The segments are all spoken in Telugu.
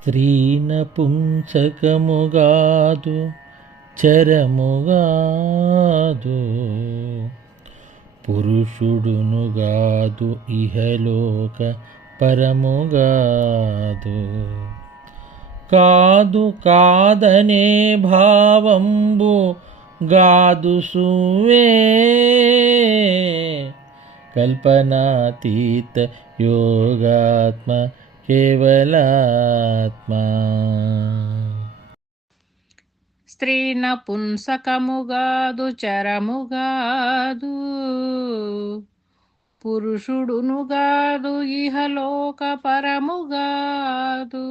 స్త్రీ నపుంసకముగాదు చరముగాదు, పురుషుడునుగాదు ఇహలోక పరముగాదు. కాదు కాదనే భావంబు గాదు సువే, కల్పనాతీత యోగాత్మ కేవలాత్మ. స్త్రీ నపుంసకముగాదు చరముగాదు, పురుషుడునుగాదు ఇహలోక పరముగాదు.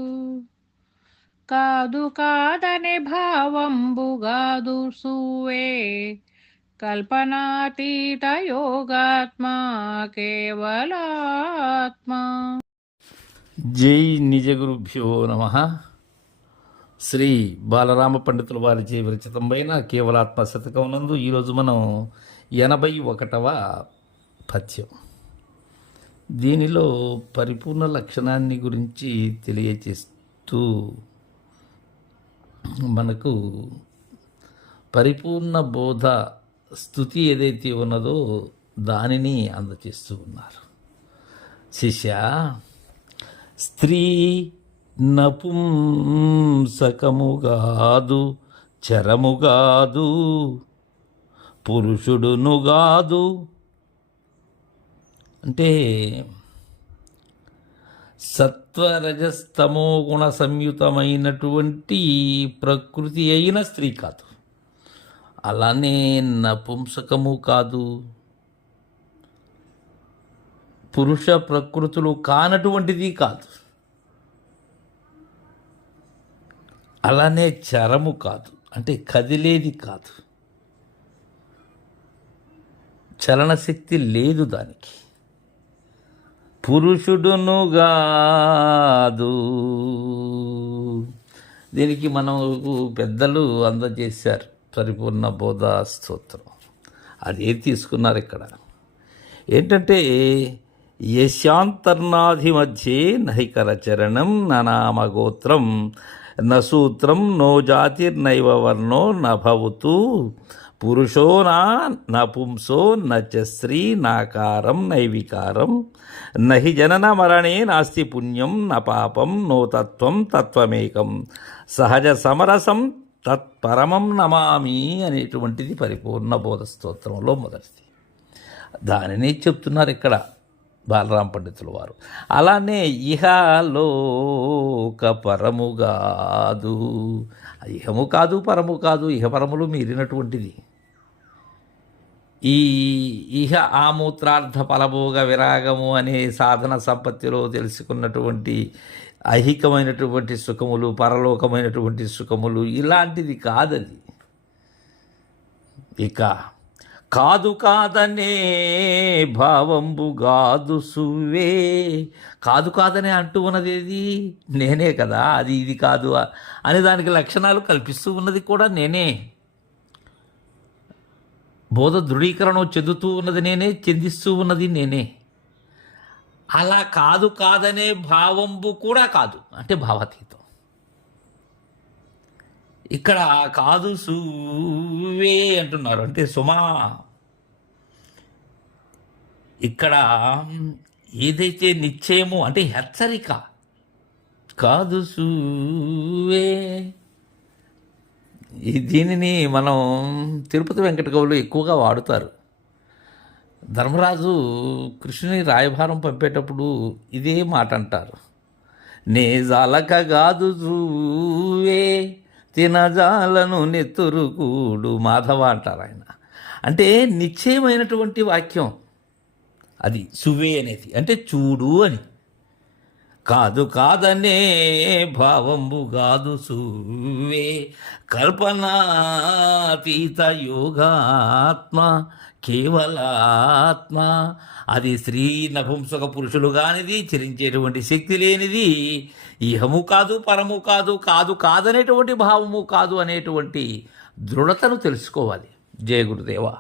కాదు కాదనే భావంబుగాదు సువే, కల్పనాతీత యోగాత్మ కేవలాత్మ. జై నిజ గురుభ్యో నమః. శ్రీ బాలరామ పండితుల వారిచే విరచితమైన కేవలాత్మ శతకం నందు ఈరోజు మనం 81వ పద్యం. దీనిలో పరిపూర్ణ లక్షణాన్ని గురించి తెలియచేస్తూ మనకు పరిపూర్ణ బోధ స్థుతి ఏదైతే ఉన్నదో దానిని అందచేస్తూ ఉన్నారు. శిష్య, స్త్రీ నపుంసకముగాదు చరముగాదు, పురుషుడునుగాదు. అంటే సత్వరజస్తమో గుణ సంయుతమైనటువంటి ప్రకృతి అయిన స్త్రీ కాదు, అలానే నపుంసకము కాదు, పురుష ప్రకృతులు కానటువంటిది కాదు, అలానే చరము కాదు, అంటే కదిలేది కాదు, చలనశక్తి లేదు దానికి. పురుషుడునుగాదు, దీనికి మనకు పెద్దలు అందజేశారు పరిపూర్ణ బోధా స్తోత్రం. అదే తీసుకున్నారు ఇక్కడ. ఏంటంటే యశాంతర్నాధి మధ్యే నహికరచరణం ననామగోత్రం నూత్రం నో జాతిర్నైవ వర్ణో నభవతు, పురుషో నపుంసో నచ స్త్రీ నాకారం నైవికారం, నహి జనన మరణే నాస్తి పుణ్యం న పాపం నో తత్వం తత్వమేకం, సహజ సమరసం తత్పరమం నమామి అనేటువంటిది పరిపూర్ణ బోధ స్తోత్రంలో మొదటిది. దానిని చెప్తున్నారు ఇక్కడ బాలరామ పండితుల వారు. అలానే ఇహలోక పరముగాదు, ఇహము కాదు పరము కాదు, ఇహపరములు మీరినటువంటిది. ఈ ఇహ ఆమూత్రార్థ ఫలభోగ విరాగము అనే సాధన సంపత్తిలో తెలుసుకున్నటువంటి ఐహికమైనటువంటి సుఖములు, పరలోకమైనటువంటి సుఖములు ఇలాంటిది కాదది. ఇక కాదు కాదనే భావంబుగాదు సువే, కాదు కాదనే అంటూ ఉన్నది ఏది? నేనే కదా, అది ఇది కాదు అని దానికి లక్షణాలు కల్పిస్తూ ఉన్నది కూడా నేనే. బోధ దృఢీకరణ చెందుతూ ఉన్నది నేనే, చెందిస్తూ ఉన్నది నేనే. అలా కాదు కాదనే భావంబు కూడా కాదు, అంటే భావాతీతం. ఇక్కడ కాదు సువే అంటున్నారు, అంటే సుమా. ఇక్కడ ఏదైతే నిశ్చయమో అంటే హెచ్చరిక, కాదు సువే. దీనిని మనం తిరుపతి వెంకట కవులు ఎక్కువగా వాడుతారు. ధర్మరాజు కృష్ణుని రాయభారం పంపేటప్పుడు ఇదే మాట అంటారు, నేజాలక గాదు సువే తినజాలను నెత్తురుకూడు మాధవ అంటారు ఆయన. అంటే నిశ్చయమైనటువంటి వాక్యం అది సువే అనేది, అంటే చూడు అని. కాదు కాదనే భావంబు గాదు సువే, కల్పనాతీత యోగాత్మ కేవలాత్మ. అది స్త్రీ నపుంసక పురుషులు కానిది, చరించేటువంటి శక్తి లేనిది, ఇహము కాదు పరము కాదు, కాదు కాదనేటువంటి భావము కాదు అనేటువంటి దృఢతను తెలుసుకోవాలి. జయ గురుదేవా.